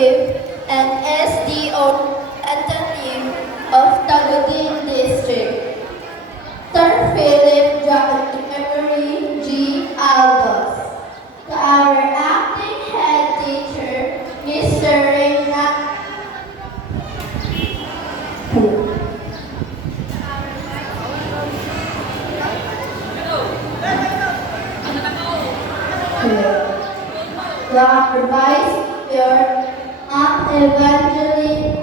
and SDO representative of Tagudin District, Sir Philip John Gregory G. Aldos. To our acting head teacher, Mr. Reyna. To our vice your Aunt Evangeline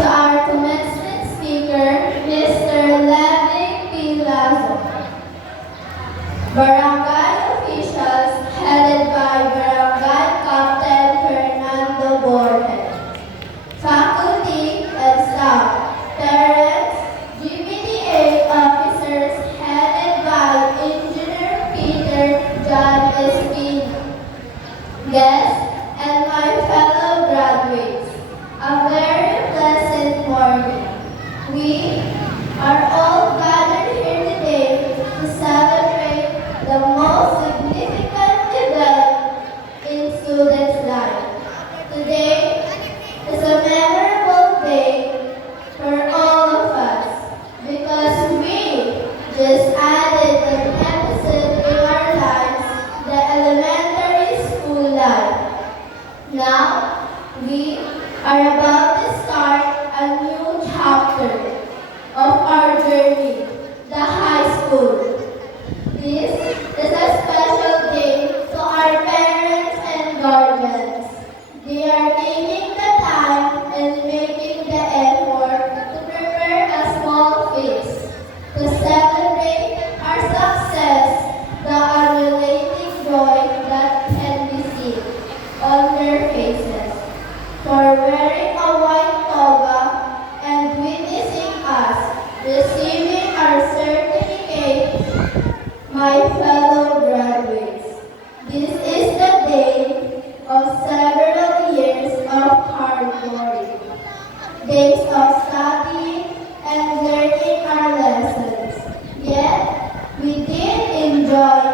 to our commencement speaker, Mr. Levin P. Lazo. Barangay officials headed by Barangay Captain Fernando Borges. Faculty and staff, parents, GBTA officers headed by Engineer Peter John Espino. Guests and my fellow graduates, a very pleasant morning. We are all gathered here today to celebrate the most significant event in students' life. Today is a memorable day for all of us because we just added an episode in our lives, the elementary school life. Now, we are about to start a new chapter of our journey, the high school. This is a special day to our parents and guardians. They are taking the time and making the effort to prepare a small feast to celebrate our success, the unrelating joy that can be seen on their faces, for wearing a white toga and witnessing us receiving our certificates, my fellow graduates. This is the day of several years of hard work, days of studying and learning our lessons. Yet, we did enjoy